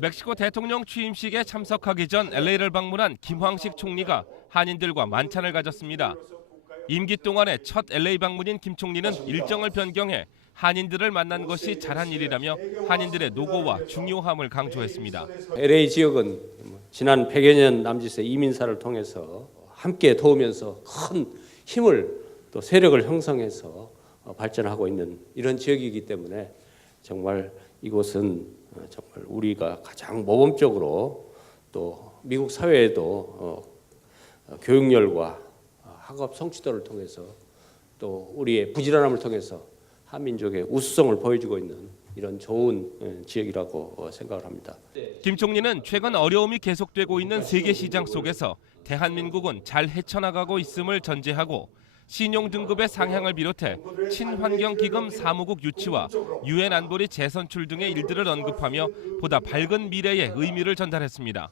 멕시코 대통령 취임식에 참석하기 전 LA를 방문한 김황식 총리가 한인들과 만찬을 가졌습니다. 임기 동안의 첫 LA 방문인 김 총리는 일정을 변경해 한인들을 만난 것이 잘한 일이라며 한인들의 노고와 중요함을 강조했습니다. LA 지역은 지난 100여 년 남짓의 이민사를 통해서 함께 도우면서 큰 힘을 또 세력을 형성해서 어, 발전하고 있는 이런 지역이기 때문에 정말 이곳은 어, 정말 우리가 가장 모범적으로 또 미국 사회에도 어, 어, 교육열과 어, 학업 성취도를 통해서 또 우리의 부지런함을 통해서 한민족의 우수성을 보여주고 있는 이런 좋은 어, 지역이라고 어, 생각을 합니다. 김 총리는 최근 어려움이 계속되고 있는 세계 시장 속에서 대한민국은 잘 헤쳐나가고 있음을 전제하고 신용 등급의 상향을 비롯해 친환경 기금 사무국 유치와 유엔 안보리 재선출 등의 일들을 언급하며 보다 밝은 미래의 의미를 전달했습니다.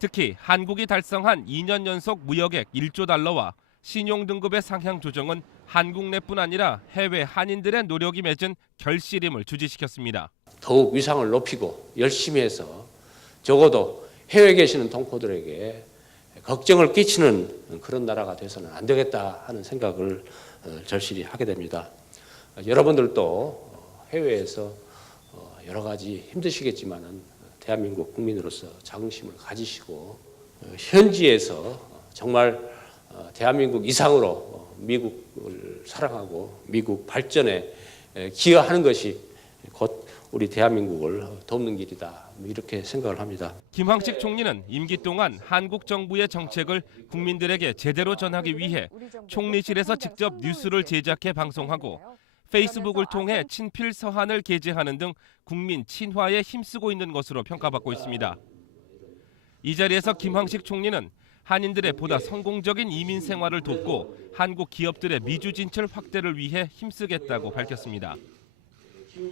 특히 한국이 달성한 2년 연속 무역액 1조 달러와 신용 등급의 상향 조정은 한국 내뿐 아니라 해외 한인들의 노력이 맺은 결실임을 주지시켰습니다. 더욱 위상을 높이고 열심히 해서 적어도 해외에 계시는 동포들에게 걱정을 끼치는 그런 나라가 돼서는 안 되겠다 하는 생각을 어, 절실히 하게 됩니다. 어, 여러분들도 어, 해외에서 어, 여러 가지 힘드시겠지만은 대한민국 국민으로서 자긍심을 가지시고 어, 현지에서 정말 어, 대한민국 이상으로 어, 미국을 사랑하고 미국 발전에 에, 기여하는 것이 곧 우리 대한민국을 돕는 길이다 뭐 이렇게 생각을 합니다. 김황식 총리는 임기 동안 한국 정부의 정책을 국민들에게 제대로 전하기 위해 총리실에서 직접 뉴스를 제작해 방송하고 페이스북을 통해 친필 서한을 게재하는 등 국민 친화에 힘쓰고 있는 것으로 평가받고 있습니다. 이 자리에서 김황식 총리는 한인들의 보다 성공적인 이민 생활을 돕고 한국 기업들의 미주 진출 확대를 위해 힘쓰겠다고 밝혔습니다.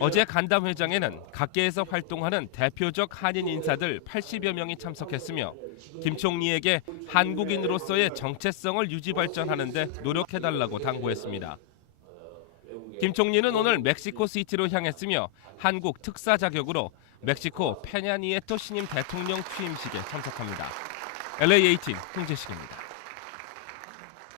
어제 간담회장에는 각계에서 활동하는 대표적 한인 인사들 80여 명이 참석했으며 김 총리에게 한국인으로서의 정체성을 유지 발전하는 데 노력해달라고 당부했습니다. 김 총리는 오늘 멕시코 시티로 향했으며 한국 특사 자격으로 멕시코 페냐니에토 신임 대통령 취임식에 참석합니다. LA18 홍재식입니다.